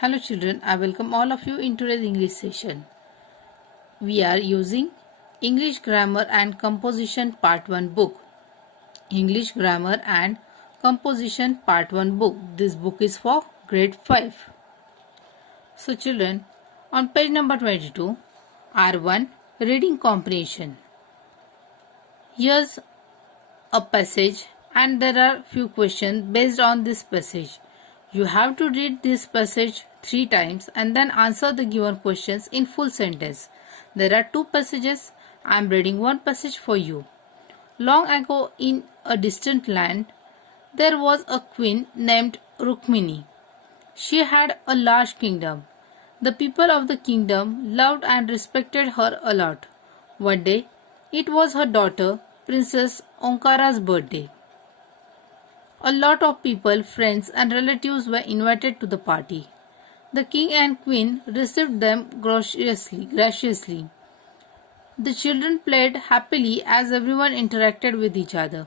Hello children, I welcome all of you in today's English session. We are using English Grammar and Composition Part 1 book. English Grammar and Composition Part 1 book. This book is for grade 5. So children, on page number 22, R1 Reading Comprehension. Here's a passage and there are few questions based on this passage. You have to read this passage 3 times and then answer the given questions in full sentence. There are 2 passages. I am reading one passage for you. Long ago in a distant land, there was a queen named Rukmini. She had a large kingdom. The people of the kingdom loved and respected her a lot. One day, it was her daughter, Princess Onkara's birthday. A lot of people, friends and relatives were invited to the party. The king and queen received them graciously. The children played happily as everyone interacted with each other.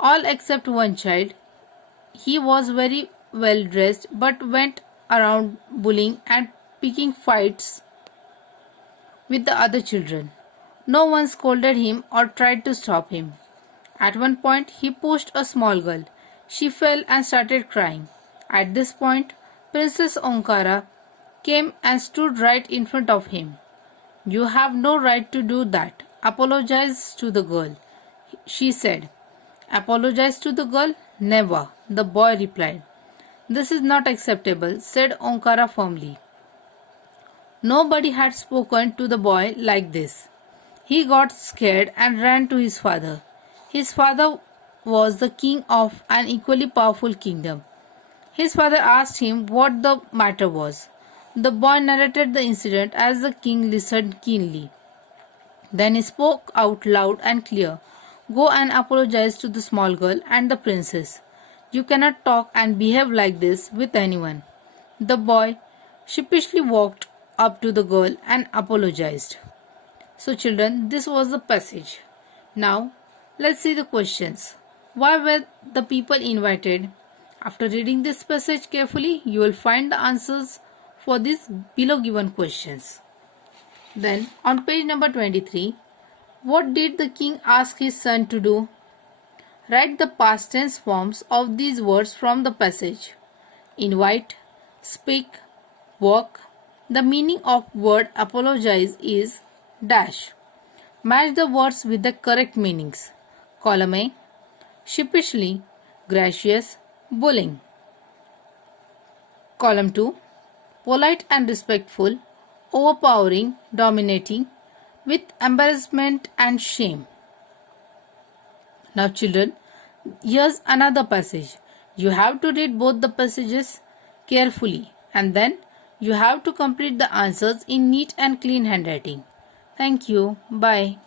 All except one child. He was very well dressed but went around bullying and picking fights with the other children. No one scolded him or tried to stop him. At one point, he pushed a small girl. She fell and started crying. At this point, Princess Onkara came and stood right in front of him. "You have no right to do that. Apologize to the girl," she said. "Apologize to the girl? Never," the boy replied. "This is not acceptable," said Onkara firmly. Nobody had spoken to the boy like this. He got scared and ran to his father. His father was the king of an equally powerful kingdom. His father asked him what the matter was. The boy narrated the incident as the king listened keenly. Then he spoke out loud and clear. "Go and apologize to the small girl and the princess. You cannot talk and behave like this with anyone." The boy sheepishly walked up to the girl and apologized. So children, this was the passage. Now, let's see the questions. Why were the people invited? After reading this passage carefully, you will find the answers for these below given questions. Then, on page number 23, what did the king ask his son to do? Write the past tense forms of these words from the passage. Invite, speak, walk. The meaning of word apologize is dash. Match the words with the correct meanings. Column A, sheepishly, gracious, bullying. Column 2, polite and respectful, overpowering, dominating, with embarrassment and shame. Now children, here's another passage. You have to read both the passages carefully and then you have to complete the answers in neat and clean handwriting. Thank you. Bye.